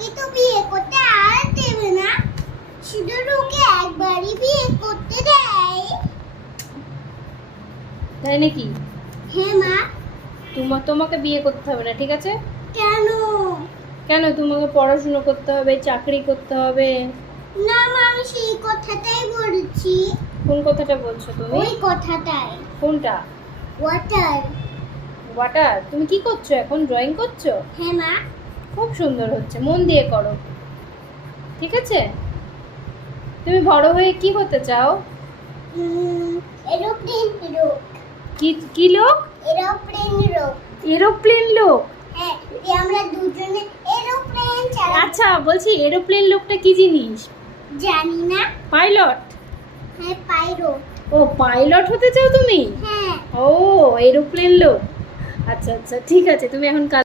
আমাকে তো বিয়ে করতে আর দেবে না, শুধু ওকে একবারই বিয়ে করতে দেয়। তাই নাকি? হ্যাঁ মা। তোমাকে বিয়ে করতে হবে না, ঠিক আছে? কেন? কেন? তোমাকে পড়াশোনা করতে হবে, চাকরি করতে হবে। না মা, আমি সেই কথাটাই বলছি। কোন কথাটা বলছো তুমি? ওই কথাটাই। কোনটা? ওয়াটার। ওয়াটার? তুমি কি করছো এখন? ড্রয়িং করছো? হ্যাঁ মা। খুব সুন্দর হচ্ছে, মন দিয়ে করো, ঠিক আছে? তুমি বড় হয়ে কি হতে চাও? এরোপ্লেন লোক। কি লোক? এরোপ্লেন লোক। এরোপ্লেন লোক? হ্যাঁ, যে আমরা দুজনে এরোপ্লেন চালাবো। আচ্ছা, বলছি এরোপ্লেন লোকটা কি জিনিস? জানি না। পাইলট? হ্যাঁ, পাইলট। ও, পাইলট হতে চাও তুমি? হ্যাঁ। ও, এরোপ্লেন লোক। আচ্ছা আচ্ছা, ঠিক আছে, তুমি এখন কাজ